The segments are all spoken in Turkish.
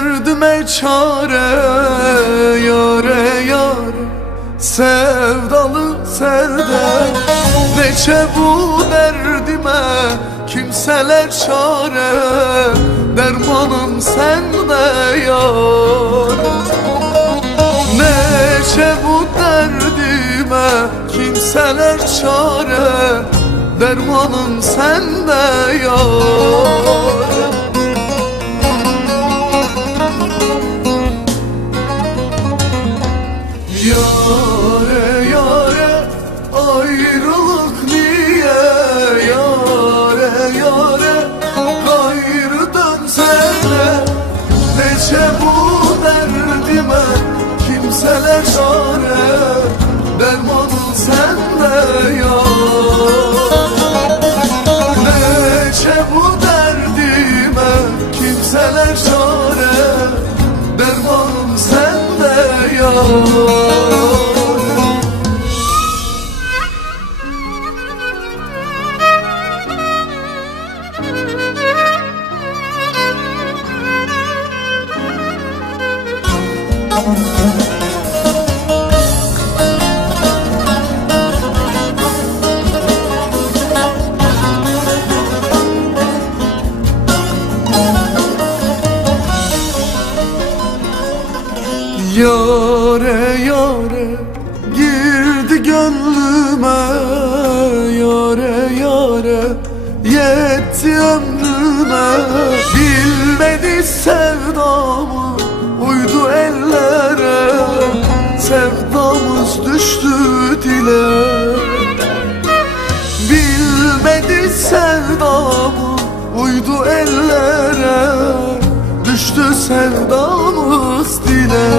derdime çare, yare yare sevdalı serde. Neçe bu derdime kimseler çare, dermanım sende yar. Neçe bu derdime kimseler çare, dermanım sende yar. Yare yare ayrılık niye, yare yare gayrı dönsene. Neçe bu derdime kimseler çare, dermanın sende yar. Neçe bu derdime kimseler çare, dermanım sende yar. Yare yare girdi gönlüme, yare yare yetti ömrüme. Bilmedi sevdamı uydu ellere, sevdamız düştü dile. Bilmedi sevdamı uydu ellere, düştü sevdamız dile.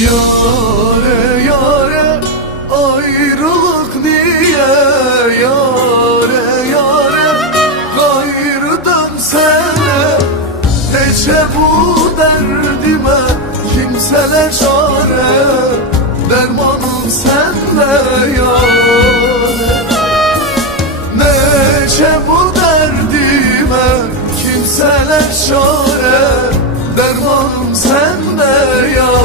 Yare yare ayrılık niye, yare yare gayrı dönsene. Neçe bu derdime kimseler çare, dermanım sende yar. Neçe bu derdime kimseler çare, dermanım sende yar.